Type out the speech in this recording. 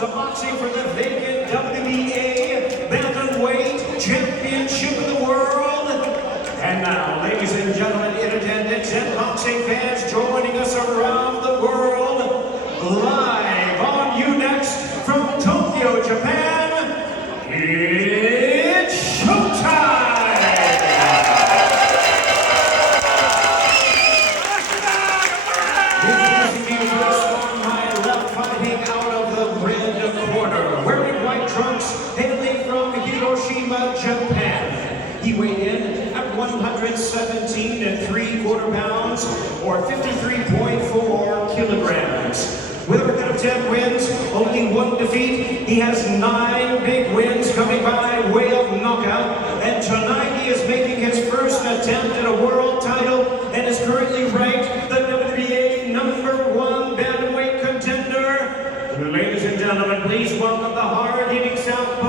to boxing for the vacant WBA Bantamweight Championship of the World. And now, ladies and gentlemen in attendance and boxing fans joining us around the world, live on Unext from Tokyo, Japan, it's showtime! Hailing from Hiroshima, Japan. He weighed in at 117 3/4 pounds, or 53.4 kilograms. With a record of 10 wins, only 1 defeat, he has 9 big wins coming by way of knockout. And tonight he is making his first attempt at a world title and is currently ranked the WBA #1 bantamweight contender. Ladies and gentlemen, please welcome the hard-hitting South